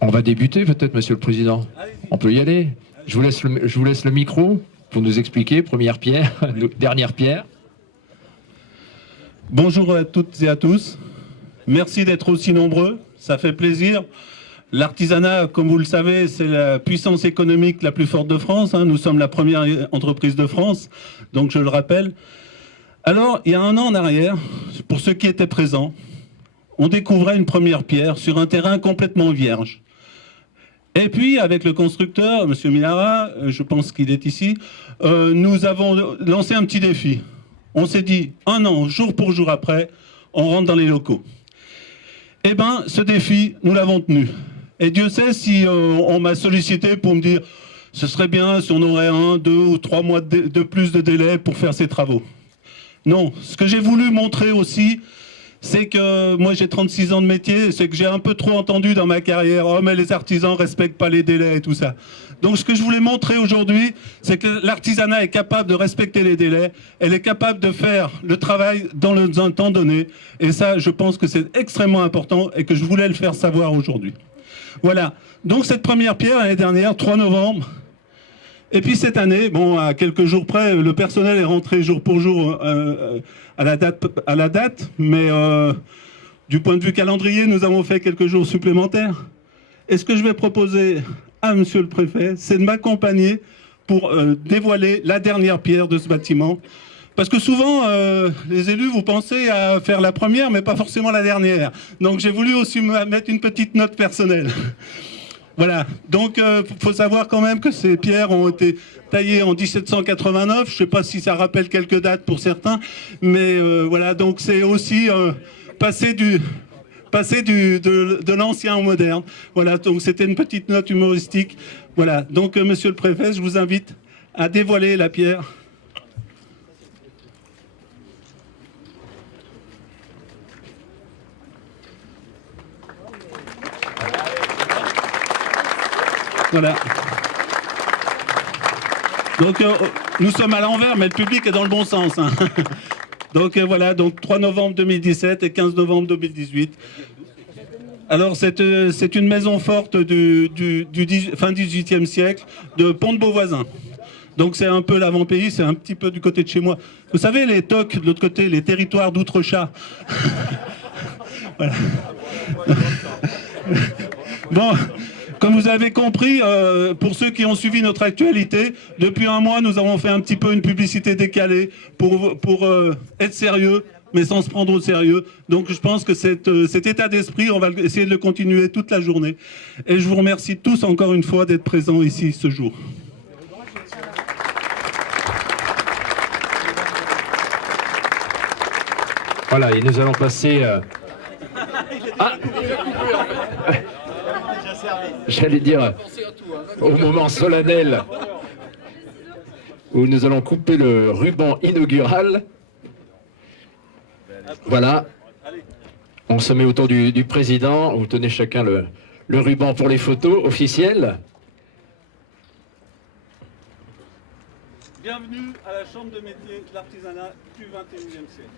On va débuter peut-être, Monsieur le Président. On peut y aller. Je vous laisse le micro pour nous expliquer, première pierre, dernière pierre. Bonjour à toutes et à tous. Merci d'être aussi nombreux, ça fait plaisir. L'artisanat, comme vous le savez, c'est la puissance économique la plus forte de France. Nous sommes la première entreprise de France, donc je le rappelle. Alors, il y a un an en arrière, pour ceux qui étaient présents, on découvrait une première pierre sur un terrain complètement vierge. Et puis, avec le constructeur, M. Millara, je pense qu'il est ici, nous avons lancé un petit défi. On s'est dit, un an, jour pour jour après, on rentre dans les locaux. Eh bien, ce défi, nous l'avons tenu. Et Dieu sait si on m'a sollicité pour me dire, ce serait bien si on aurait 1, 2 ou 3 mois de plus de délai pour faire ces travaux. Non, ce que j'ai voulu montrer aussi, c'est que moi j'ai 36 ans de métier, c'est que j'ai un peu trop entendu dans ma carrière, oh mais les artisans respectent pas les délais et tout ça. Donc ce que je voulais montrer aujourd'hui, c'est que l'artisanat est capable de respecter les délais, elle est capable de faire le travail dans un temps donné, et ça je pense que c'est extrêmement important et que je voulais le faire savoir aujourd'hui. Voilà, donc cette première pierre l'année dernière, 3 novembre, et puis cette année, bon, à quelques jours près, le personnel est rentré jour pour jour à la date, mais du point de vue calendrier, nous avons fait quelques jours supplémentaires. Et ce que je vais proposer à Monsieur le Préfet, c'est de m'accompagner pour dévoiler la dernière pierre de ce bâtiment. Parce que souvent, les élus, vous pensez à faire la première, mais pas forcément la dernière. Donc j'ai voulu aussi mettre une petite note personnelle. Voilà, donc faut savoir quand même que ces pierres ont été taillées en 1789, je ne sais pas si ça rappelle quelques dates pour certains, mais voilà, donc c'est aussi passer de l'ancien au moderne. Voilà, donc c'était une petite note humoristique. Voilà, donc Monsieur le Préfet, je vous invite à dévoiler la pierre. Voilà. Donc nous sommes à l'envers, mais le public est dans le bon sens. Donc voilà, donc 3 novembre 2017 et 15 novembre 2018. Alors c'est une maison forte du fin 18e siècle de Pont-de-Beauvoisin. Donc c'est un peu l'avant-pays, c'est un petit peu du côté de chez moi. Vous savez, les TOC, de l'autre côté, les territoires d'Outrechat. Voilà. Bon. Comme vous avez compris, pour ceux qui ont suivi notre actualité, depuis un mois, nous avons fait un petit peu une publicité décalée pour être sérieux, mais sans se prendre au sérieux. Donc je pense que cet état d'esprit, on va essayer de le continuer toute la journée. Et je vous remercie tous encore une fois d'être présents ici ce jour. Voilà, et nous allons passer... J'allais dire, au moment solennel où nous allons couper le ruban inaugural. Voilà, on se met autour du président, vous tenez chacun le ruban pour les photos officielles. Bienvenue à la Chambre de métier de l'artisanat du XXIe siècle.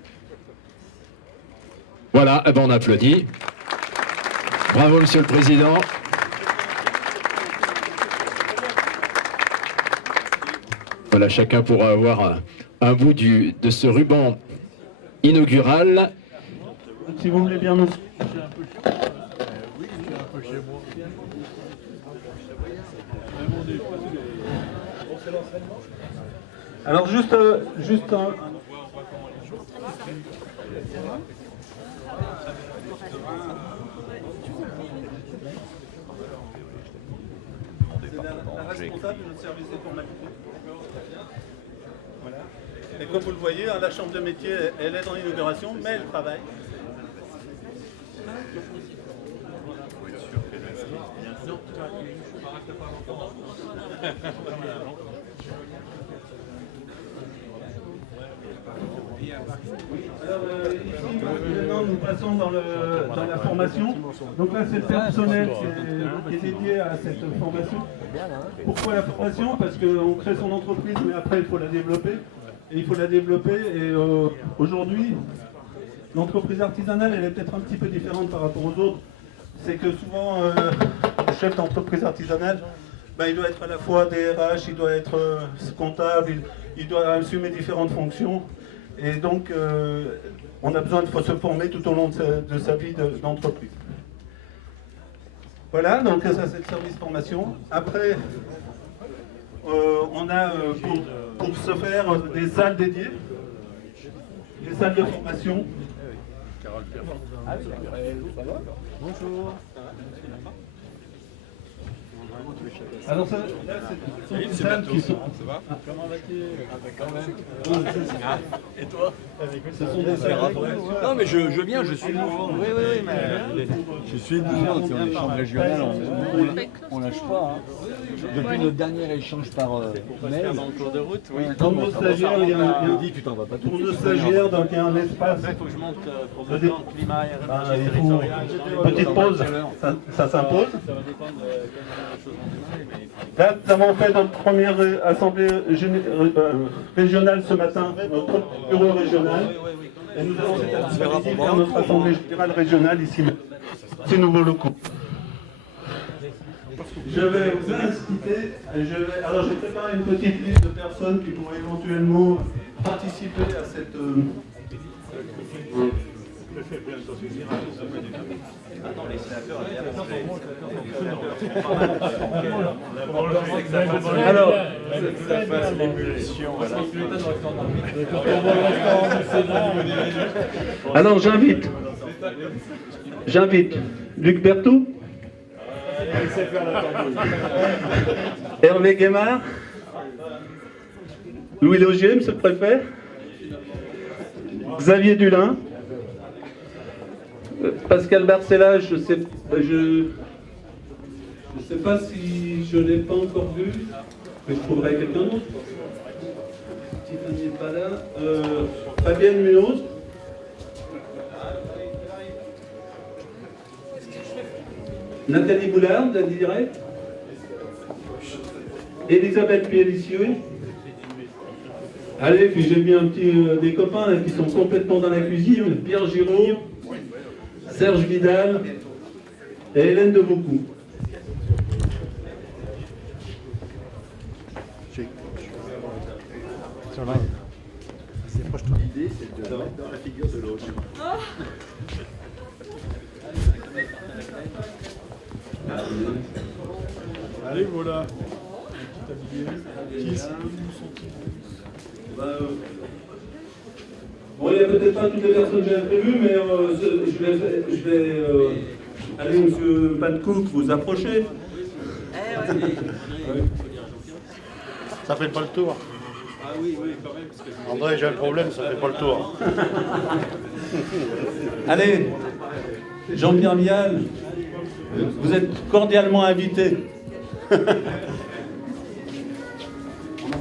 Voilà, eh ben on applaudit. Bravo, Monsieur le Président. Voilà, chacun pourra avoir un bout de ce ruban inaugural. Si vous voulez bien nous... Alors juste un... La responsable de notre service des formalités. Voilà. Et comme vous le voyez, la chambre de métier, elle est dans l'inauguration, mais elle travaille. Alors ici, maintenant, nous passons dans la formation. Donc là, c'est le personnel qui est dédié à cette formation. Pourquoi la formation? Parce qu'on crée son entreprise, mais après, il faut la développer. Et il faut la développer. Et aujourd'hui, l'entreprise artisanale, elle est peut-être un petit peu différente par rapport aux autres. C'est que souvent, chef d'entreprise artisanale, il doit être à la fois DRH, il doit être comptable, il doit assumer différentes fonctions. Et donc, on a besoin de se former tout au long de sa vie d'entreprise. Voilà, donc ça c'est le service formation. Après, on a pour se faire des salles dédiées, des salles de formation. Bonjour. Alors ça, là, c'est des salles qui sont... Ça va? Comment vas-tu? Quand même. Et toi? Ce sont des salles de formation. Non mais je viens, je suis nouveau. Oui, mais je suis nouveau. On est chambre régionale, on lâche pas. Hein. Depuis notre dernier échange par mail. En cours de route, oui. Pour nos stagiaires, il y a un... tu t'en vas pas tout. Pour nos stagiaires, donc il y a un espace. Il faut que je monte pour monter en climat et Petite pause, ça s'impose. Ça va dépendre de quelque chose en Là, nous avons fait notre première assemblée régionale ce matin, notre bureau régional. Et nous allons cet après-midi faire notre assemblée générale régionale ici, ces nouveaux locaux. Je vais vous inciter, alors j'ai préparé une petite liste de personnes qui pourraient éventuellement participer à cette... Alors j'invite Luc Berthoud, Hervé Guémard, Louis Logier, monsieur le préfet, Xavier Dulin, Pascal Barcella, je sais pas si je ne l'ai pas encore vu, mais je trouverai quelqu'un d'autre. Tiffany n'est pas là. Fabienne Munoz. Nathalie Boulard, de la Direct. Elisabeth Pielissieux. Allez, puis j'ai mis un petit des copains là, qui sont complètement dans la cuisine. Pierre Giraud, Serge Vidal et Hélène de Beaucou. L'idée, c'est de mettre dans la figure de l'autre. Allez, voilà. Bon, il n'y a peut-être pas toutes les personnes que j'avais prévues, mais je vais aller, monsieur Pankouk, vous approcher. Ça fait pas le tour. Ah oui, quand même. Parce que André, j'ai un problème, ça fait pas le tour. Allez, Jean-Pierre Vial, vous êtes cordialement invité. On en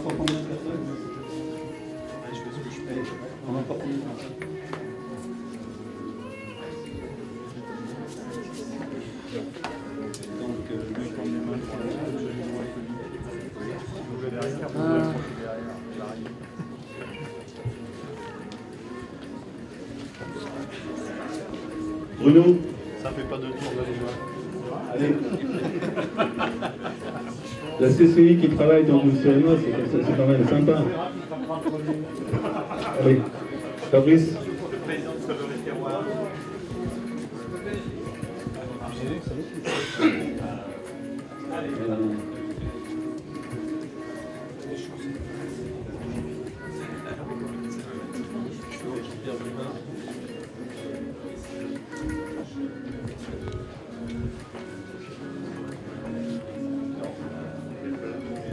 sort combien de personnes? Je fais ce que je fais. On en sort combien de personnes? Bruno, Ça fait pas de tour de allez. La CCI qui travaille dans le cinéma, c'est quand même sympa. Allez, Fabrice.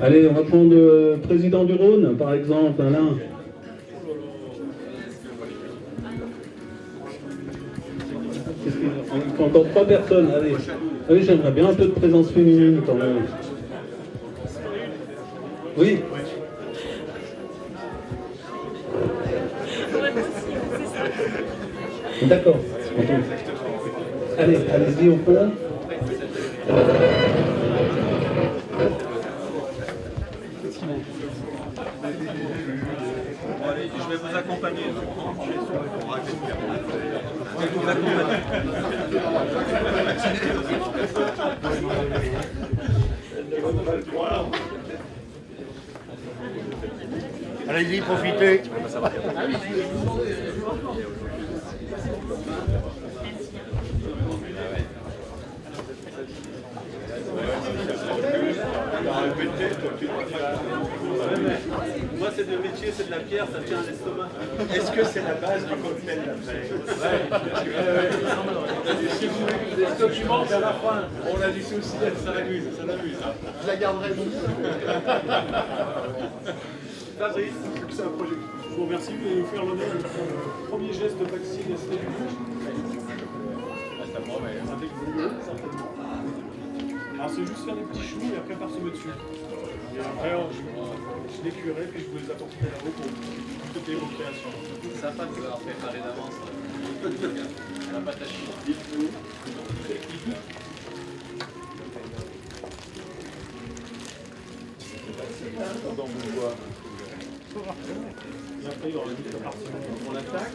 Allez, on va prendre le président du Rhône, par exemple, Alain. Il faut encore 3 personnes, allez. Allez, j'aimerais bien un peu de présence féminine quand même. Oui. D'accord. Allez, allez-y au fond. je vais vous accompagner. Je vais vous accompagner. Allez-y, profitez. Moi, c'est de métier, c'est de la pierre, ça tient à l'estomac. Est-ce que c'est la base du cocktail d'après? Les documents, à la fin, on a du souci, ça l'amuse, ça l'amuse. Je la garderai. Fabrice, c'est un projet. Je vous remercie de nous faire l'honneur de notre premier geste de vaccination. Alors c'est juste faire des petits choux et après parsemer dessus. Et après je les cuirai puis je vous les apporterai là-haut pour toutes les recréations. C'est sympa de l'avoir préparé d'avance. La pâte à chier. Et après il y aura une petite partie on l'attaque.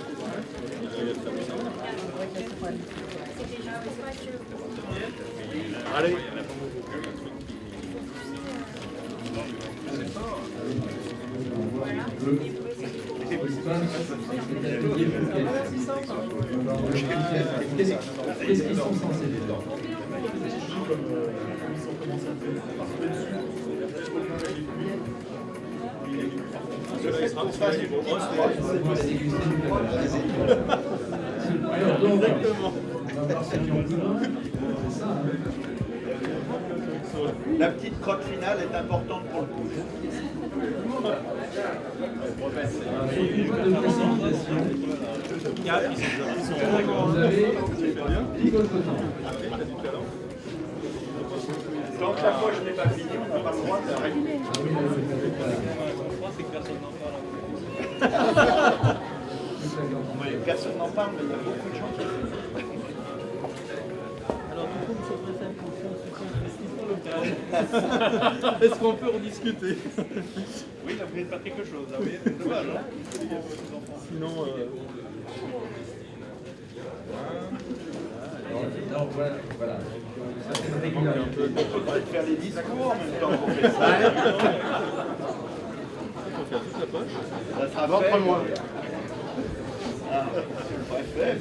Allez. Qu'est-ce qu'ils sont censés dedans? La petite crotte finale est importante pour le coup. Vous avez picotant. Tant que la poche n'est pas finie, on n'a pas le droit d'arrêter. Personne n'en parle, mais il y a beaucoup de gens qui le font. Est-ce qu'on peut rediscuter? Oui, là, vous n'êtes pas quelque chose. Là, c'est dommage. Hein. Sinon, Non, voilà. Ça, c'est une régularité. On peut peut-être faire les discours en même temps qu'on fait ça. Ça sera fait. Moi. Ah, monsieur le préfet.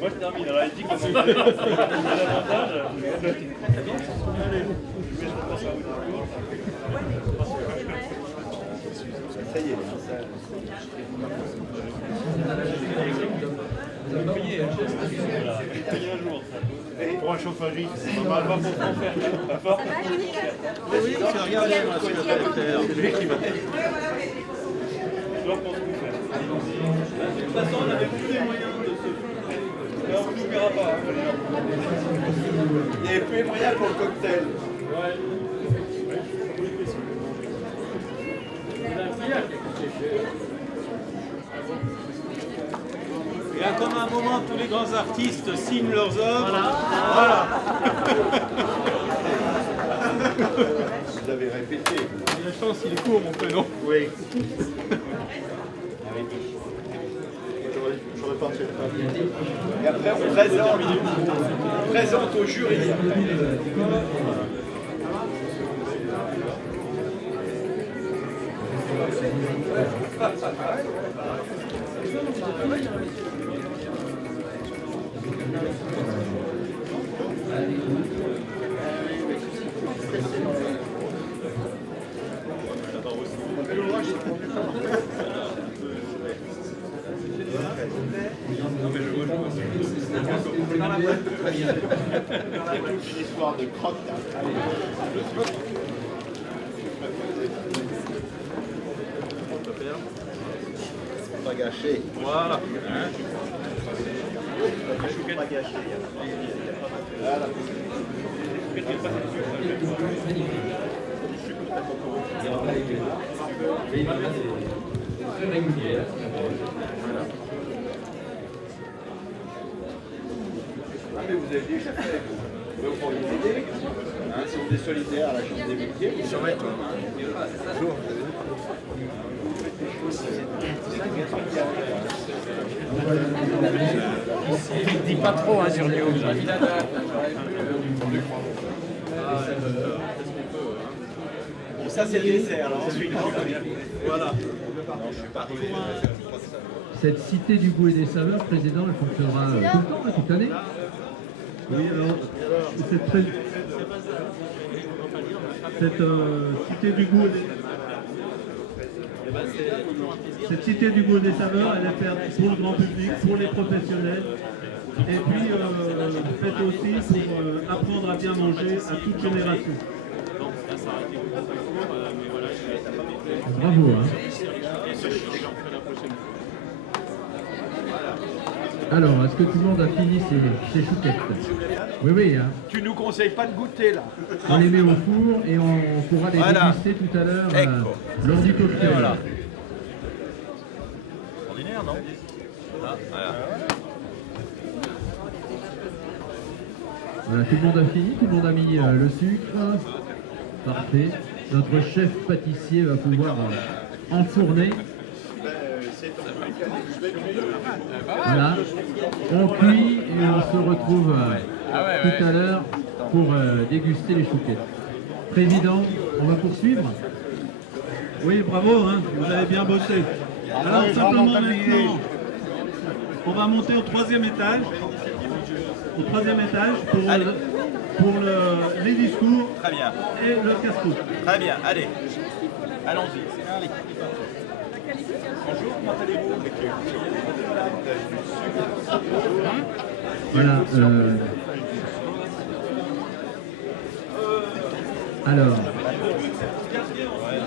Moi, je termine. Alors, il dit qu'on fait l'avantage. Ça y est, ça. Pour un chauffagiste, c'est pas mal. oui, tu regardes les C'est lui qui va. De toute façon, on avait tous les moyens de se... Mais on ne l'oubliera pas. Il n'y avait plus les moyens pour le cocktail. Ouais. Et là, comme à un moment, tous les grands artistes signent leurs œuvres. Voilà. Vous avez répété. La chance, il est court, mon prénom. Oui. J'aurais pensé. Et après, on présente au jury. Une histoire de crotte. Pas gâché. Voilà. Pas gâché. Voilà. Très régulière. Ah, mais vous avez déjà fait. Vous pourriez m'aider. Hein, si on est solidaire à la Chambre des métiers, vous serez. Il dit pas trop hein, sur Léo. Ça, c'est le dessert. Alors, voilà. Cette cité du goût et des saveurs, Président, elle fonctionnera tout le temps, toute l'année? Oui, alors, cette cité du goût cette cité du goût et des saveurs, elle est faite pour le grand public, pour les professionnels, et puis faite aussi pour apprendre à bien manger à toute génération. Bravo, hein. Alors, est-ce que tout le monde a fini ses chouquettes? Oui, oui, hein. Tu nous conseilles pas de goûter, là. On les met au four et on pourra les déguster tout à l'heure lors du cocktail. Voilà. Ordinaire, non? Ah, voilà. Voilà, tout le monde a fini, tout le monde a mis le sucre. Parfait. Notre chef pâtissier va pouvoir enfourner. Voilà. On cuit et on se retrouve tout à l'heure pour déguster les chouquettes. Président, on va poursuivre? Oui, bravo, hein, vous avez bien bossé. Alors simplement maintenant, on va monter au troisième étage. Au troisième étage pour les discours. Très bien. Et le casse-cou. Très bien, allez. Allons-y. Allez. Bonjour, comment allez-vous? Voilà. Alors,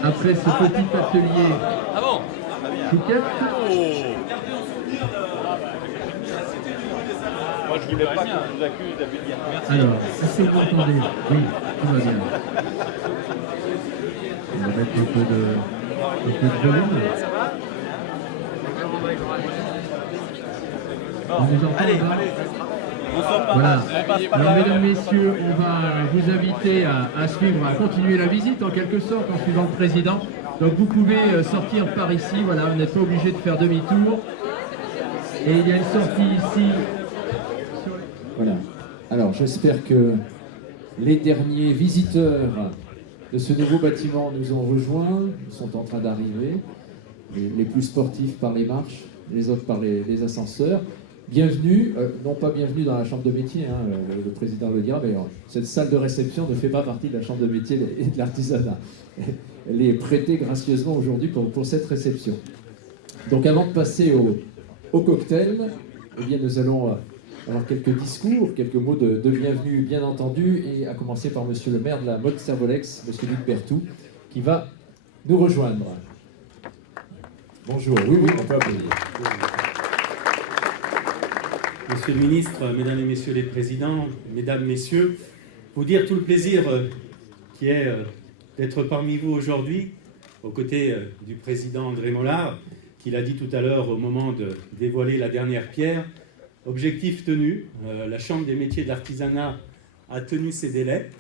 après ce petit atelier chouquette, Moi, je voulais pas qu'on vous accuse d'abus de bien. alors, est-ce que vous entendez? Oui, tout va bien. On va mettre un peu de volume. On nous entend là? Voilà. Alors, mesdames, messieurs, on va vous inviter à suivre, à continuer la visite en quelque sorte en suivant le président. Donc vous pouvez sortir par ici, voilà, vous n'êtes pas obligé de faire demi-tour. Et il y a une sortie ici. Voilà. Alors j'espère que les derniers visiteurs de ce nouveau bâtiment nous ont rejoints, ils sont en train d'arriver. Les plus sportifs par les marches, les autres par les ascenseurs. Bienvenue, non pas bienvenue dans la chambre de métier, hein, le président le dira, mais cette salle de réception ne fait pas partie de la chambre de métier et de l'artisanat. Elle est prêtée gracieusement aujourd'hui pour cette réception. Donc avant de passer au cocktail, eh bien, nous allons avoir quelques discours, quelques mots de bienvenue bien entendu, et à commencer par monsieur le maire de la Motte-Servolex, monsieur Luc Berthoud, qui va nous rejoindre. Bonjour, oui, on peut applaudir. Monsieur le ministre, mesdames et messieurs les présidents, mesdames, messieurs, vous dire tout le plaisir qui est d'être parmi vous aujourd'hui, aux côtés du président André Mollard, qui l'a dit tout à l'heure au moment de dévoiler la dernière pierre. Objectif tenu, la Chambre des métiers de l'artisanat a tenu ses délais,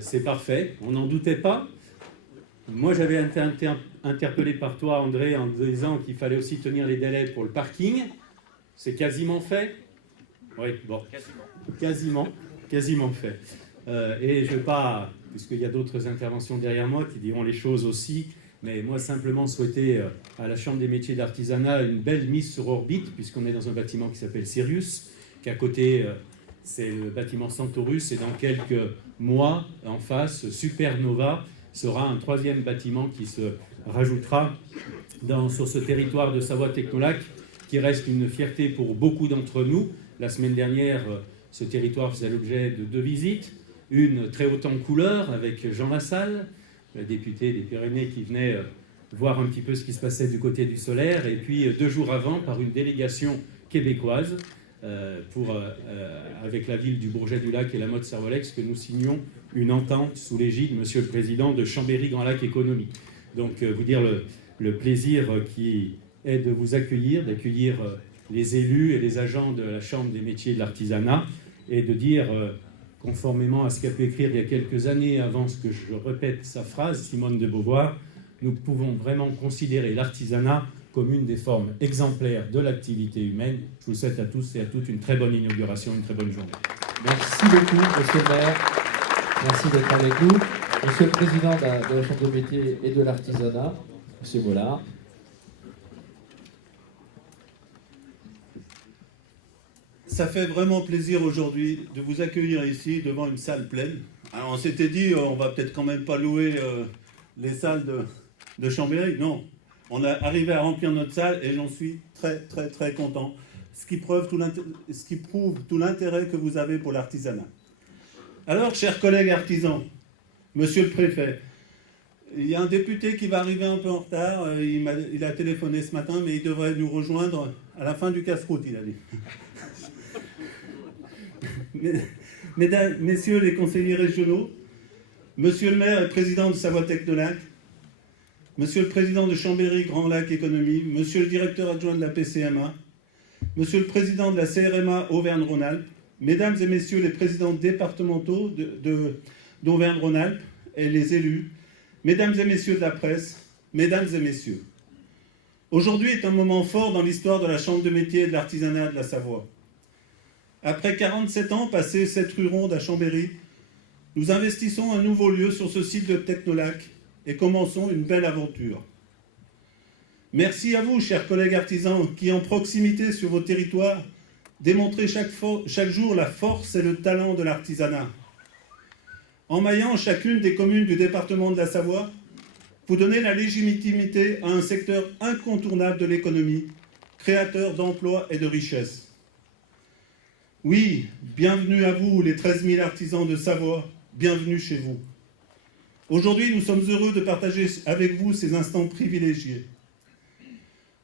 c'est parfait, on n'en doutait pas. Moi j'avais été interpellé par toi André en disant qu'il fallait aussi tenir les délais pour le parking. C'est quasiment fait. Oui, bon. Quasiment fait. Et je ne vais pas, puisqu'il y a d'autres interventions derrière moi qui diront les choses aussi, mais moi simplement souhaiter à la Chambre des métiers d'artisanat une belle mise sur orbite, puisqu'on est dans un bâtiment qui s'appelle Sirius, qu'à côté c'est le bâtiment Centaurus, et dans quelques mois, en face, Supernova sera un troisième bâtiment qui se rajoutera sur ce territoire de Savoie Technolac, qui reste une fierté pour beaucoup d'entre nous. La semaine dernière, ce territoire faisait l'objet de 2 visites. Une très haute en couleur avec Jean Lassalle, le député des Pyrénées, qui venait voir un petit peu ce qui se passait du côté du solaire. Et puis 2 jours avant, par une délégation québécoise, avec la ville du Bourget-du-Lac et la Motte-Servolex, que nous signions une entente sous l'égide, Monsieur le Président, de Chambéry-Grand Lac Économie. Donc vous dire le plaisir qui est de vous accueillir, d'accueillir les élus et les agents de la Chambre des métiers de l'artisanat, et de dire, conformément à ce qu'a pu écrire il y a quelques années, avant ce que je répète sa phrase, Simone de Beauvoir, nous pouvons vraiment considérer l'artisanat comme une des formes exemplaires de l'activité humaine. Je vous souhaite à tous et à toutes une très bonne inauguration, une très bonne journée. Merci beaucoup, monsieur le maire. Merci d'être avec nous. Monsieur le Président de la Chambre de métiers et de l'artisanat, Monsieur Bollard. Ça fait vraiment plaisir aujourd'hui de vous accueillir ici devant une salle pleine. Alors on s'était dit, on va peut-être quand même pas louer les salles de Chambéry. Non, on a arrivé à remplir notre salle et j'en suis très très très content. Ce qui prouve tout l'intérêt que vous avez pour l'artisanat. Alors, chers collègues artisans, monsieur le préfet, il y a un député qui va arriver un peu en retard. Il a téléphoné ce matin, mais il devrait nous rejoindre à la fin du casse-croûte, il a dit. Mesdames, messieurs les conseillers régionaux, monsieur le maire et président de Savoie Technolac, monsieur le président de Chambéry Grand Lac Économie, monsieur le directeur adjoint de la PCMA, monsieur le président de la CRMA Auvergne-Rhône-Alpes, mesdames et messieurs les présidents départementaux d'Auvergne-Rhône-Alpes et les élus, mesdames et messieurs de la presse, mesdames et messieurs. Aujourd'hui est un moment fort dans l'histoire de la Chambre de métiers et de l'artisanat de la Savoie. Après 47 ans passés 7 rue Ronde à Chambéry, nous investissons un nouveau lieu sur ce site de Technolac et commençons une belle aventure. Merci à vous, chers collègues artisans, qui en proximité sur vos territoires, démontrez chaque jour la force et le talent de l'artisanat. En maillant chacune des communes du département de la Savoie, vous donnez la légitimité à un secteur incontournable de l'économie, créateur d'emplois et de richesses. Oui, bienvenue à vous, les 13 000 artisans de Savoie, bienvenue chez vous. Aujourd'hui, nous sommes heureux de partager avec vous ces instants privilégiés.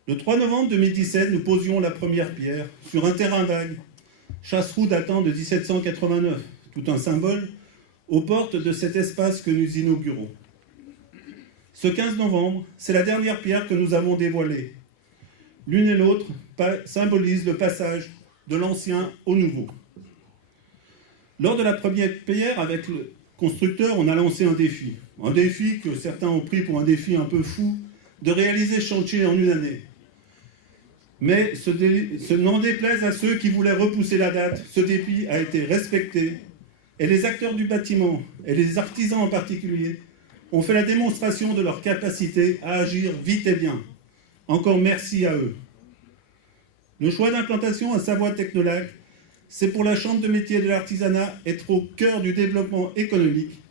Le 3 novembre 2017, nous posions la première pierre sur un terrain vague, chasse-roue datant de 1789, tout un symbole, aux portes de cet espace que nous inaugurons. Ce 15 novembre, c'est la dernière pierre que nous avons dévoilée. L'une et l'autre symbolisent le passage de l'ancien au nouveau. Lors de la première pierre, avec le constructeur, on a lancé un défi. Un défi que certains ont pris pour un défi un peu fou, de réaliser ce chantier en une année. Mais n'en déplaise à ceux qui voulaient repousser la date, ce défi a été respecté et les acteurs du bâtiment, et les artisans en particulier, ont fait la démonstration de leur capacité à agir vite et bien. Encore merci à eux. Le choix d'implantation à Savoie Technolac, c'est pour la Chambre de métiers et de l'artisanat être au cœur du développement économique,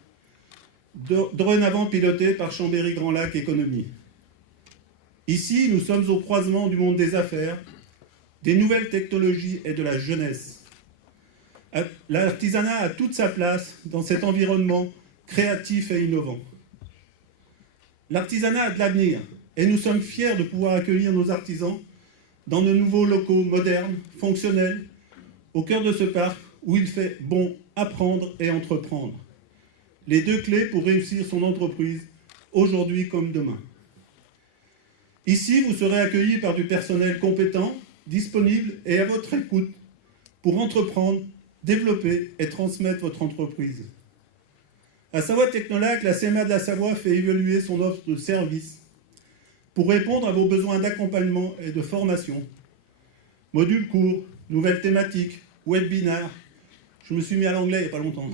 dorénavant piloté par Chambéry Grand Lac Économie. Ici, nous sommes au croisement du monde des affaires, des nouvelles technologies et de la jeunesse. L'artisanat a toute sa place dans cet environnement créatif et innovant. L'artisanat a de l'avenir et nous sommes fiers de pouvoir accueillir nos artisans dans de nouveaux locaux modernes, fonctionnels, au cœur de ce parc où il fait bon apprendre et entreprendre. Les deux clés pour réussir son entreprise, aujourd'hui comme demain. Ici, vous serez accueillis par du personnel compétent, disponible et à votre écoute pour entreprendre, développer et transmettre votre entreprise. À Savoie Technolac, la CMA de la Savoie fait évoluer son offre de services pour répondre à vos besoins d'accompagnement et de formation. Modules courts, nouvelles thématiques, webinaires. Je me suis mis à l'anglais il n'y a pas longtemps.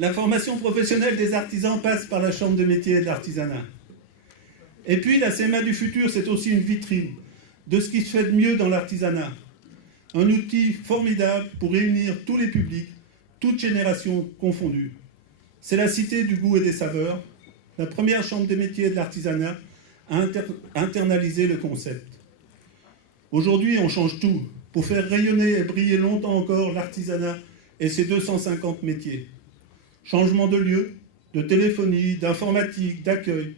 La formation professionnelle des artisans passe par la Chambre de métiers et de l'artisanat. Et puis la CMA du futur, c'est aussi une vitrine de ce qui se fait de mieux dans l'artisanat. Un outil formidable pour réunir tous les publics, toutes générations confondues. C'est la cité du goût et des saveurs, la première chambre des métiers et de l'artisanat à internaliser le concept. Aujourd'hui, on change tout pour faire rayonner et briller longtemps encore l'artisanat et ses 250 métiers. Changement de lieu, de téléphonie, d'informatique, d'accueil.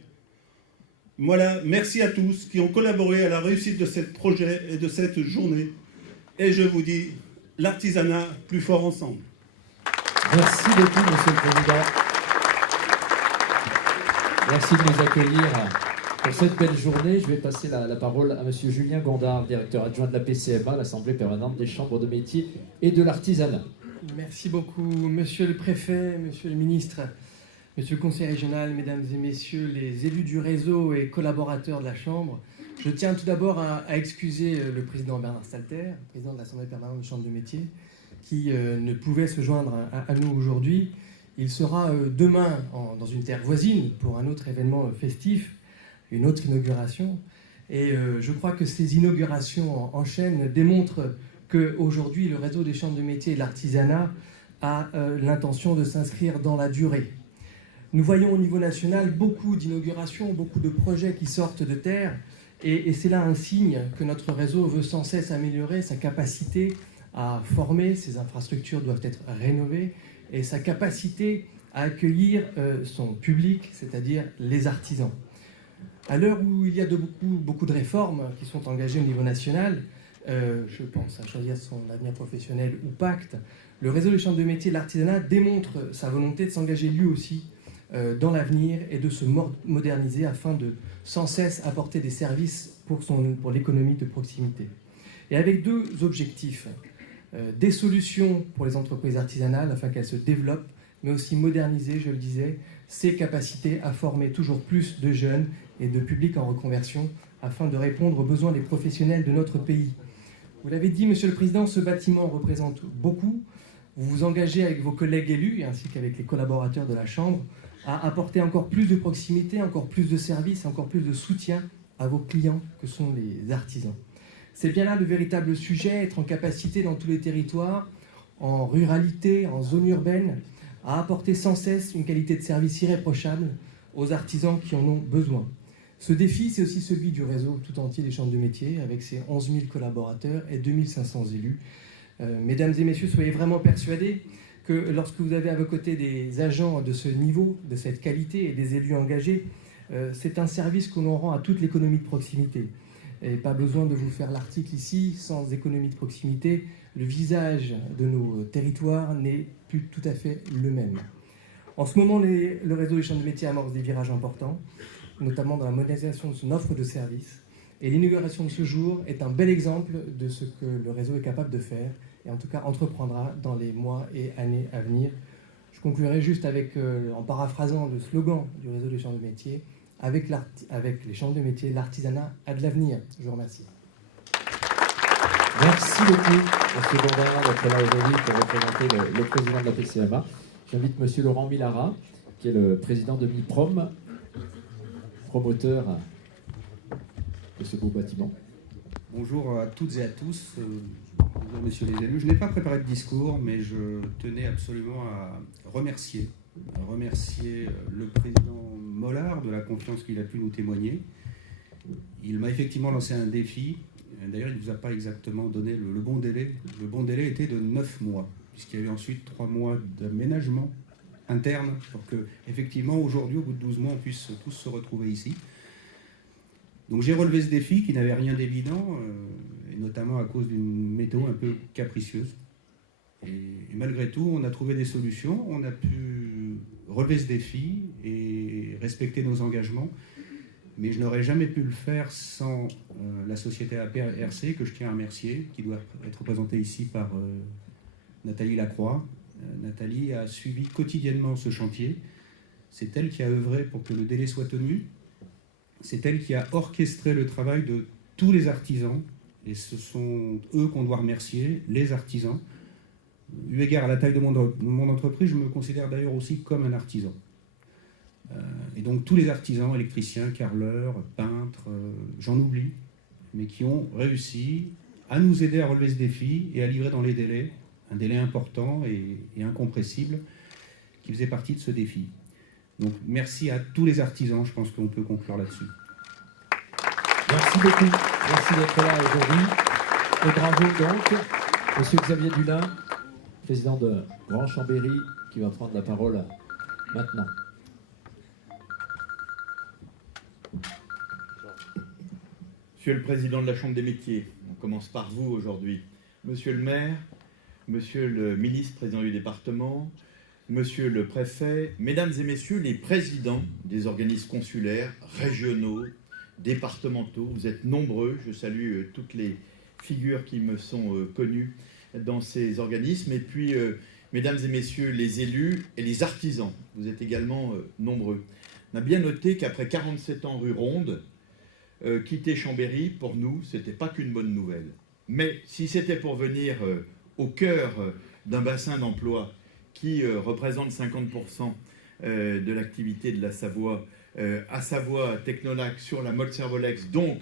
Voilà, merci à tous qui ont collaboré à la réussite de ce projet et de cette journée. Et je vous dis, l'artisanat plus fort ensemble. Merci beaucoup, Monsieur le Président. Merci de nous accueillir pour cette belle journée. Je vais passer la parole à Monsieur Julien Gondard, directeur adjoint de la PCMA, l'Assemblée permanente des chambres de métiers et de l'artisanat. Merci beaucoup, Monsieur le Préfet, Monsieur le Ministre, Monsieur le Conseil régional, Mesdames et Messieurs les élus du réseau et collaborateurs de la Chambre. Je tiens tout d'abord à excuser le Président Bernard Stalter, président de l'Assemblée permanente des chambres de métiers, qui ne pouvait se joindre à nous aujourd'hui. Il sera demain dans une terre voisine pour un autre événement festif, une autre inauguration. Et je crois que ces inaugurations en chaîne démontrent qu'aujourd'hui, le réseau des chambres de métiers et de l'artisanat a l'intention de s'inscrire dans la durée. Nous voyons au niveau national beaucoup d'inaugurations, beaucoup de projets qui sortent de terre, et c'est là un signe que notre réseau veut sans cesse améliorer sa capacité à former, ses infrastructures doivent être rénovées, et sa capacité à accueillir son public, c'est-à-dire les artisans. À l'heure où il y a beaucoup de réformes qui sont engagées au niveau national, je pense à Choisir son avenir professionnel ou Pacte, le réseau des chambres de métiers et de l'artisanat démontre sa volonté de s'engager lui aussi dans l'avenir et de se moderniser afin de sans cesse apporter des services pour l'économie de proximité. Et avec deux objectifs, des solutions pour les entreprises artisanales afin qu'elles se développent, mais aussi moderniser, je le disais, ses capacités à former toujours plus de jeunes et de publics en reconversion afin de répondre aux besoins des professionnels de notre pays. Vous l'avez dit, Monsieur le Président, ce bâtiment représente beaucoup. Vous vous engagez avec vos collègues élus ainsi qu'avec les collaborateurs de la Chambre à apporter encore plus de proximité, encore plus de services, encore plus de soutien à vos clients que sont les artisans. C'est bien là le véritable sujet, être en capacité dans tous les territoires, en ruralité, en zone urbaine, à apporter sans cesse une qualité de service irréprochable aux artisans qui en ont besoin. Ce défi, c'est aussi celui du réseau tout entier des chambres de métiers, avec ses 11 000 collaborateurs et 2500 élus. Mesdames et messieurs, soyez vraiment persuadés que lorsque vous avez à vos côtés des agents de ce niveau, de cette qualité et des élus engagés, c'est un service que l'on rend à toute l'économie de proximité. Et pas besoin de vous faire l'article ici, sans économie de proximité, le visage de nos territoires n'est plus tout à fait le même. En ce moment, le réseau des chambres de métiers amorce des virages importants, notamment dans la modernisation de son offre de services. Et l'inauguration de ce jour est un bel exemple de ce que le réseau est capable de faire, et en tout cas entreprendra dans les mois et années à venir. Je conclurai juste en paraphrasant le slogan du réseau des chambres de métiers, avec les chambres de métiers, l'artisanat a de l'avenir. Je vous remercie. Merci beaucoup, M. Gondin, d'être là aujourd'hui pour représenter le président de la PCMA. J'invite M. Laurent Millara, qui est le président de MIPROM, promoteur de ce beau bâtiment. Bonjour à toutes et à tous. Bonjour, messieurs les élus. Je n'ai pas préparé de discours, mais je tenais absolument à remercier le président Mollard de la confiance qu'il a pu nous témoigner. Il m'a effectivement lancé un défi. D'ailleurs, il ne vous a pas exactement donné le bon délai. Le bon délai était de 9 mois, puisqu'il y a eu ensuite 3 mois d'aménagement interne pour que, effectivement, aujourd'hui, au bout de 12 mois, on puisse tous se retrouver ici. Donc j'ai relevé ce défi qui n'avait rien d'évident, et notamment à cause d'une météo un peu capricieuse. Et malgré tout, on a trouvé des solutions, on a pu relever ce défi et respecter nos engagements. Mais je n'aurais jamais pu le faire sans la société APRC, que je tiens à remercier, qui doit être représentée ici par Nathalie Lacroix. Nathalie a suivi quotidiennement ce chantier. C'est elle qui a œuvré pour que le délai soit tenu. C'est elle qui a orchestré le travail de tous les artisans. Et ce sont eux qu'on doit remercier, les artisans. Eu égard à la taille de mon entreprise, je me considère d'ailleurs aussi comme un artisan. Et donc tous les artisans, électriciens, carreleurs, peintres, j'en oublie, mais qui ont réussi à nous aider à relever ce défi et à livrer dans les délais, un délai important et incompressible qui faisait partie de ce défi. Donc merci à tous les artisans, je pense qu'on peut conclure là-dessus. Merci beaucoup, merci d'être là aujourd'hui. Et bravo donc, M. Xavier Dulin, président de Grand Chambéry, qui va prendre la parole maintenant. Monsieur le Président de la Chambre des métiers, on commence par vous aujourd'hui. Monsieur le maire, Monsieur le ministre, président du département, Monsieur le préfet, Mesdames et Messieurs les présidents des organismes consulaires, régionaux, départementaux, vous êtes nombreux, je salue toutes les figures qui me sont connues dans ces organismes, et puis Mesdames et Messieurs les élus et les artisans, vous êtes également nombreux. On a bien noté qu'après 47 ans rue Ronde, quitter Chambéry, pour nous, ce n'était pas qu'une bonne nouvelle. Mais si c'était pour venir au cœur d'un bassin d'emploi qui représente 50% de l'activité de la Savoie, à Savoie, Technolac sur la mode Servolex, donc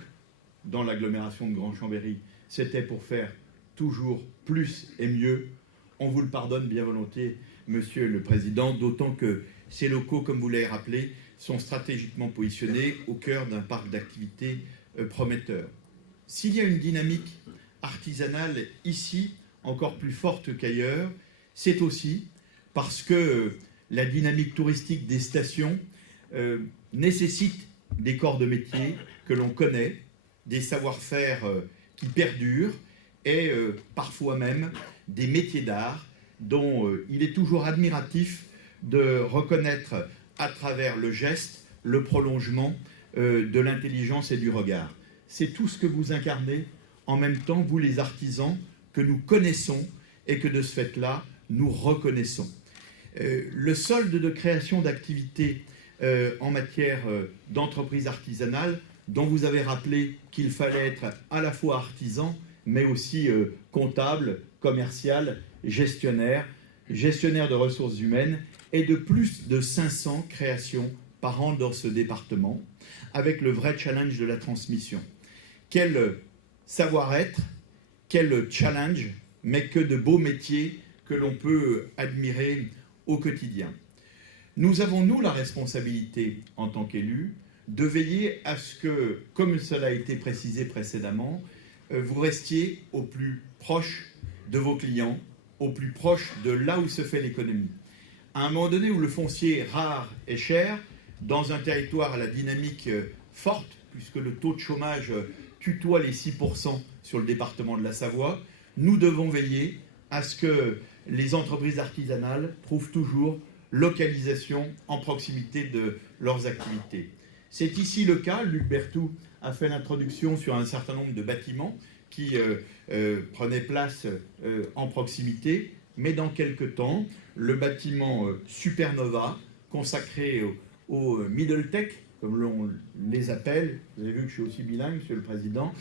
dans l'agglomération de Grand Chambéry, c'était pour faire toujours plus et mieux. On vous le pardonne bien volontiers, Monsieur le Président, d'autant que ces locaux, comme vous l'avez rappelé, sont stratégiquement positionnés au cœur d'un parc d'activités prometteur. S'il y a une dynamique artisanale ici, encore plus forte qu'ailleurs, c'est aussi parce que la dynamique touristique des stations nécessite des corps de métier que l'on connaît, des savoir-faire qui perdurent et parfois même des métiers d'art dont il est toujours admiratif de reconnaître à travers le geste le prolongement de l'intelligence et du regard. C'est tout ce que vous incarnez en même temps, vous les artisans, que nous connaissons et que de ce fait-là, nous reconnaissons. Le solde de création d'activités en matière d'entreprise artisanale, dont vous avez rappelé qu'il fallait être à la fois artisan, mais aussi comptable, commercial, gestionnaire de ressources humaines, et de plus de 500 créations par an dans ce département, avec le vrai challenge de la transmission. Quel savoir-être, quel challenge, mais que de beaux métiers que l'on peut admirer au quotidien. Nous avons, nous, la responsabilité, en tant qu'élus, de veiller à ce que, comme cela a été précisé précédemment, vous restiez au plus proche de vos clients, au plus proche de là où se fait l'économie. À un moment donné où le foncier rare et cher, dans un territoire à la dynamique forte, puisque le taux de chômage tutoie les 6% sur le département de la Savoie, nous devons veiller à ce que les entreprises artisanales trouvent toujours localisation en proximité de leurs activités. C'est ici le cas. Luc Berthoud a fait l'introduction sur un certain nombre de bâtiments qui prenaient place en proximité, mais dans quelques temps, le bâtiment Supernova, consacré au Middle Tech, comme l'on les appelle, vous avez vu que je suis aussi bilingue, Monsieur le Président,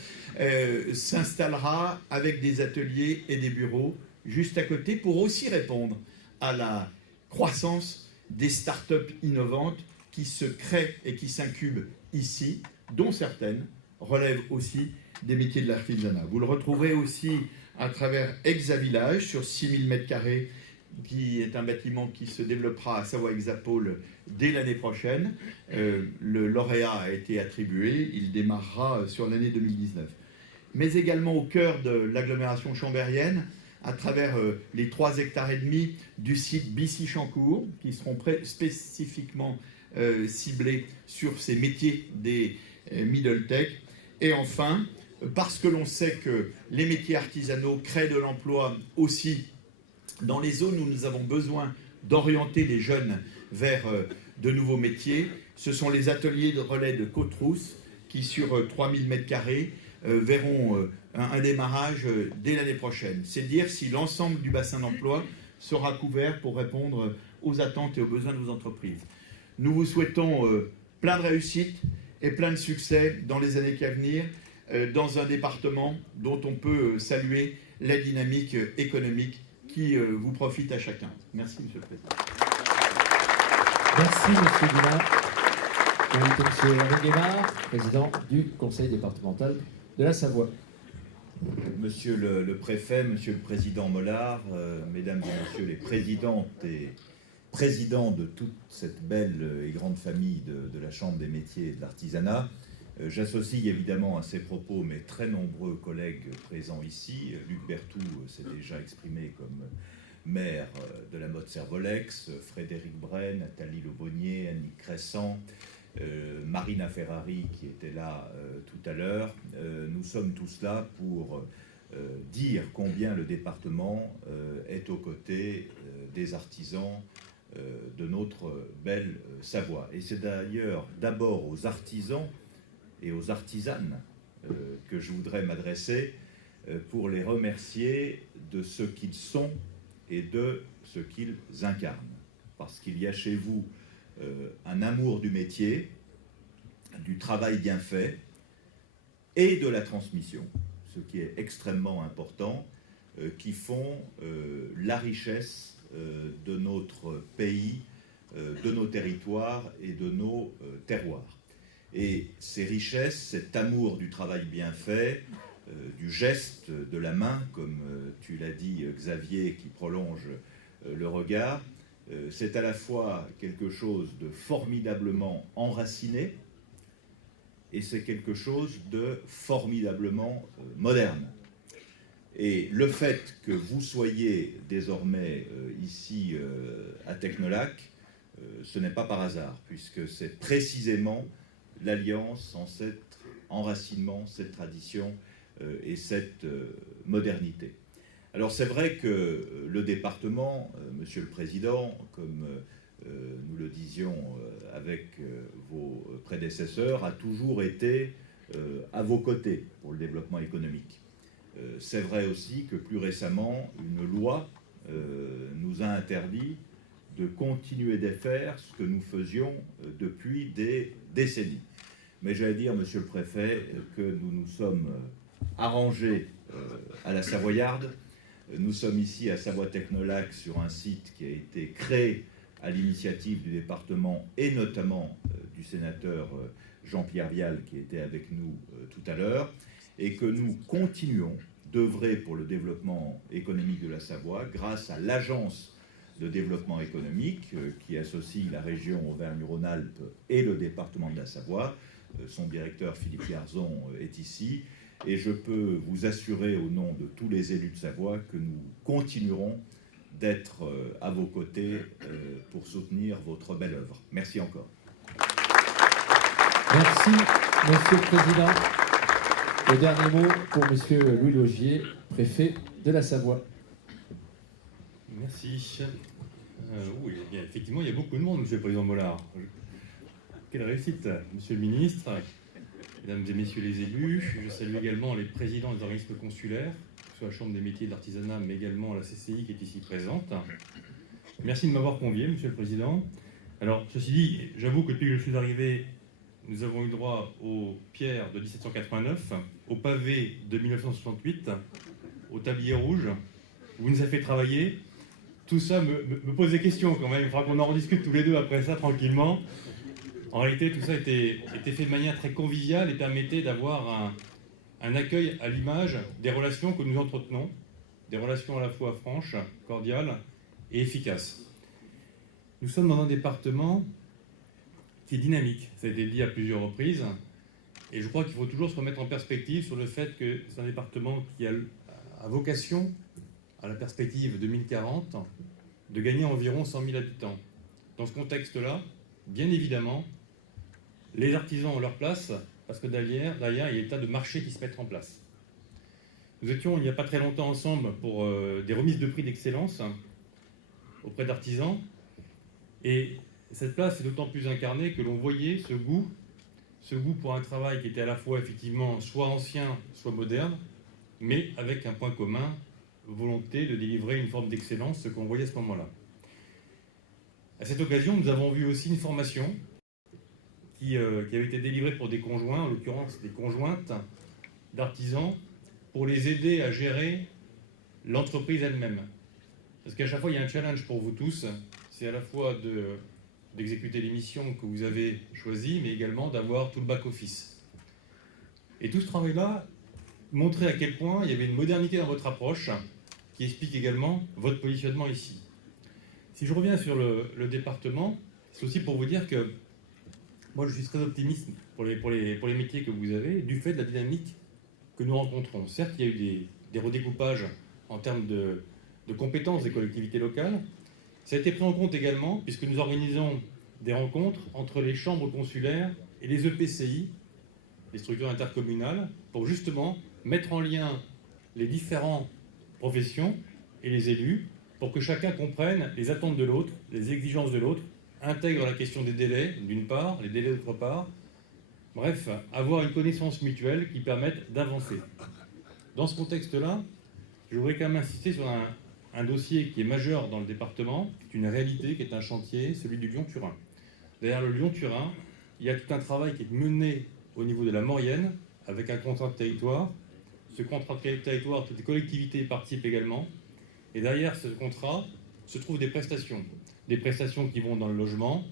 s'installera avec des ateliers et des bureaux juste à côté pour aussi répondre à la croissance des start-up innovantes qui se créent et qui s'incubent ici, dont certaines relèvent aussi des métiers de l'artisanat. Vous le retrouverez aussi à travers Exavillage sur 6000 m², qui est un bâtiment qui se développera à Savoie-Hexapole dès l'année prochaine. Le lauréat a été attribué, il démarrera sur l'année 2019. Mais également au cœur de l'agglomération chambérienne, à travers les 3,5 hectares du site Bissy-Chancourt, qui seront spécifiquement ciblés sur ces métiers des middle tech. Et enfin, parce que l'on sait que les métiers artisanaux créent de l'emploi aussi dans les zones où nous avons besoin d'orienter les jeunes vers de nouveaux métiers, ce sont les ateliers de relais de Côte-Rousse qui, sur 3000 m², verront un démarrage dès l'année prochaine. C'est dire si l'ensemble du bassin d'emploi sera couvert pour répondre aux attentes et aux besoins de vos entreprises. Nous vous souhaitons plein de réussite et plein de succès dans les années à venir, dans un département dont on peut saluer la dynamique économique qui vous profite à chacun. Merci, Monsieur le Président. Merci, Monsieur Guillard. J'invite Monsieur Henri Guémard, président du Conseil départemental de la Savoie. Monsieur le préfet, Monsieur le président Mollard, Mesdames et Messieurs les présidentes et présidents de toute cette belle et grande famille de la Chambre des métiers et de l'artisanat, j'associe évidemment à ces propos mes très nombreux collègues présents ici. Luc Berthoud s'est déjà exprimé comme maire de la mode Servolex, Frédéric Brenne, Nathalie Lobonnier, Annick Crescent, Marina Ferrari qui était là tout à l'heure. Nous sommes tous là pour dire combien le département est aux côtés des artisans de notre belle Savoie. Et c'est d'ailleurs d'abord aux artisans et aux artisanes que je voudrais m'adresser pour les remercier de ce qu'ils sont et de ce qu'ils incarnent. Parce qu'il y a chez vous un amour du métier, du travail bien fait et de la transmission, ce qui est extrêmement important, qui font la richesse de notre pays, de nos territoires et de nos terroirs. Et ces richesses, cet amour du travail bien fait, du geste de la main, comme tu l'as dit Xavier, qui prolonge le regard, c'est à la fois quelque chose de formidablement enraciné et c'est quelque chose de formidablement moderne. Et le fait que vous soyez désormais ici à Technolac, ce n'est pas par hasard, puisque c'est précisément l'alliance en cet enracinement, cette tradition et cette modernité. Alors c'est vrai que le département, Monsieur le Président, comme nous le disions avec vos prédécesseurs, a toujours été à vos côtés pour le développement économique. C'est vrai aussi que plus récemment, une loi nous a interdit de continuer de faire ce que nous faisions depuis des décennies. Mais j'allais dire, Monsieur le Préfet, que nous nous sommes arrangés à la savoyarde. Nous sommes ici à Savoie-Technolac sur un site qui a été créé à l'initiative du département et notamment du sénateur Jean-Pierre Vial qui était avec nous tout à l'heure, et que nous continuons d'œuvrer pour le développement économique de la Savoie grâce à l'agence de développement économique qui associe la région Auvergne-Rhône-Alpes et le département de la Savoie. Son directeur Philippe Garzon est ici et je peux vous assurer au nom de tous les élus de Savoie que nous continuerons d'être à vos côtés pour soutenir votre belle œuvre. Merci encore. Merci, Monsieur le Président. Le dernier mot pour Monsieur Louis Laugier, préfet de la Savoie. Merci. Oui, effectivement, il y a beaucoup de monde, Monsieur le Président Mollard. Quelle réussite, Monsieur le Ministre, Mesdames et Messieurs les élus. Je salue également les présidents des organismes consulaires, que ce soit la Chambre des métiers et de l'artisanat, mais également la CCI qui est ici présente. Merci de m'avoir convié, Monsieur le Président. Alors, ceci dit, j'avoue que depuis que je suis arrivé, nous avons eu droit aux pierres de 1789, au pavé de 1968, au tablier rouge. Vous nous avez fait travailler. Tout ça me pose des questions quand même. Il faudra qu'on en rediscute tous les deux après ça tranquillement. En réalité, tout ça était fait de manière très conviviale et permettait d'avoir un accueil à l'image des relations que nous entretenons, des relations à la fois franches, cordiales et efficaces. Nous sommes dans un département qui est dynamique, ça a été dit à plusieurs reprises, et je crois qu'il faut toujours se remettre en perspective sur le fait que c'est un département qui a vocation, à la perspective 2040, de gagner environ 100 000 habitants. Dans ce contexte-là, bien évidemment, les artisans ont leur place, parce que derrière, il y a des tas de marchés qui se mettent en place. Nous étions il n'y a pas très longtemps ensemble pour des remises de prix d'excellence auprès d'artisans, et cette place est d'autant plus incarnée que l'on voyait ce goût pour un travail qui était à la fois effectivement soit ancien, soit moderne, mais avec un point commun, volonté de délivrer une forme d'excellence, ce qu'on voyait à ce moment-là. À cette occasion, nous avons vu aussi une formation qui avait été délivrée pour des conjoints, en l'occurrence des conjointes d'artisans, pour les aider à gérer l'entreprise elle-même. Parce qu'à chaque fois, il y a un challenge pour vous tous, c'est à la fois d'exécuter les missions que vous avez choisies, mais également d'avoir tout le back-office. Et tout ce travail-là montrait à quel point il y avait une modernité dans votre approche qui explique également votre positionnement ici. Si je reviens sur le département, c'est aussi pour vous dire que moi je suis très optimiste pour les métiers que vous avez, du fait de la dynamique que nous rencontrons. Certes, il y a eu des redécoupages en termes de compétences des collectivités locales. Ça a été pris en compte également, puisque nous organisons des rencontres entre les chambres consulaires et les EPCI, les structures intercommunales, pour justement mettre en lien les différentes professions et les élus, pour que chacun comprenne les attentes de l'autre, les exigences de l'autre, intègre la question des délais, d'une part, les délais d'autre part. Bref, avoir une connaissance mutuelle qui permette d'avancer. Dans ce contexte-là, je voudrais quand même insister sur un dossier qui est majeur dans le département, qui est une réalité, qui est un chantier, celui du Lyon-Turin. Derrière le Lyon-Turin, il y a tout un travail qui est mené au niveau de la Maurienne, avec un contrat de territoire. Ce contrat de territoire, toutes les collectivités participent également. Et derrière ce contrat, se trouvent des prestations. Des prestations qui vont dans le logement,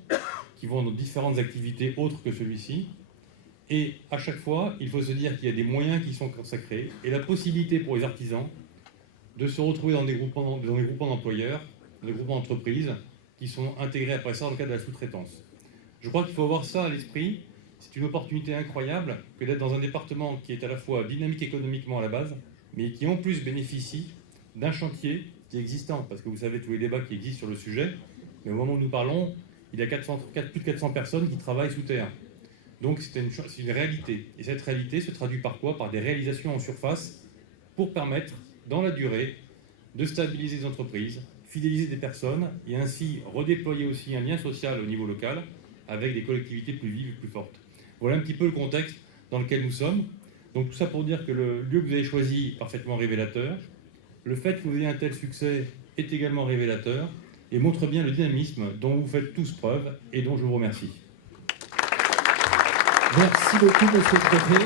qui vont dans différentes activités autres que celui-ci. Et à chaque fois, il faut se dire qu'il y a des moyens qui sont consacrés et la possibilité pour les artisans de se retrouver dans des groupements d'employeurs, des groupements d'entreprises qui sont intégrés après ça dans le cadre de la sous-traitance. Je crois qu'il faut avoir ça à l'esprit. C'est une opportunité incroyable que d'être dans un département qui est à la fois dynamique économiquement à la base, mais qui en plus bénéficie d'un chantier qui est existant. Parce que vous savez tous les débats qui existent sur le sujet, mais au moment où nous parlons, il y a plus de 400 personnes qui travaillent sous terre. Donc c'est une réalité. Et cette réalité se traduit par quoi? Par des réalisations en surface pour permettre, dans la durée, de stabiliser les entreprises, fidéliser des personnes et ainsi redéployer aussi un lien social au niveau local avec des collectivités plus vives et plus fortes. Voilà un petit peu le contexte dans lequel nous sommes. Donc tout ça pour dire que le lieu que vous avez choisi est parfaitement révélateur. Le fait que vous ayez un tel succès est également révélateur et montre bien le dynamisme dont vous faites tous preuve et dont je vous remercie. Merci beaucoup, monsieur le préfet.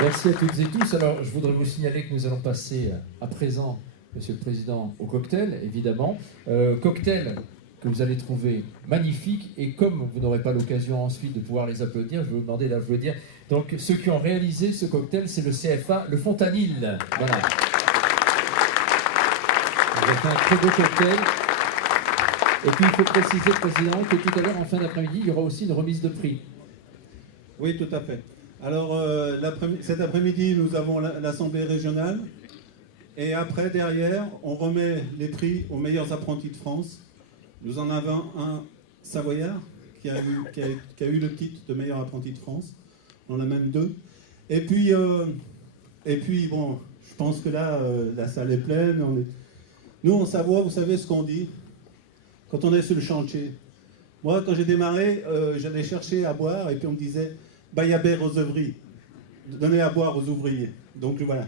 Merci à toutes et tous. Alors, je voudrais vous signaler que nous allons passer à présent, monsieur le président, au cocktail, évidemment. Cocktail que vous allez trouver magnifique. Et comme vous n'aurez pas l'occasion ensuite de pouvoir les applaudir, je vais vous demander d'applaudir. Donc, ceux qui ont réalisé ce cocktail, c'est le CFA, le Fontanil. Voilà. Vous avez fait un très beau cocktail. Et puis, il faut préciser, Président, que tout à l'heure, en fin d'après-midi, il y aura aussi une remise de prix. Oui, tout à fait. Alors, cet après-midi, nous avons l'Assemblée régionale. Et après, derrière, on remet les prix aux meilleurs apprentis de France. Nous en avons un Savoyard qui a eu le titre de meilleur apprenti de France. On en a même deux. Et puis bon, je pense que là, la salle est pleine. Nous, en Savoie, vous savez ce qu'on dit quand on est sur le chantier. Moi, quand j'ai démarré, j'allais chercher à boire et puis on me disait « Bayabère aux ouvriers », donnez à boire aux ouvriers. Donc voilà.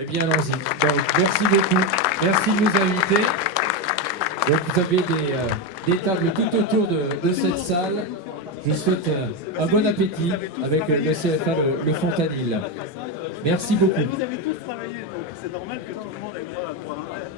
Eh bien, allons-y. Donc, merci beaucoup. Merci de nous inviter. Donc, vous avez des tables tout autour de cette salle. Je vous souhaite un bon appétit avec le CFA, le Fontanil. Merci beaucoup. Vous avez tous travaillé, donc c'est normal que tout le monde ait droit à boire un verre.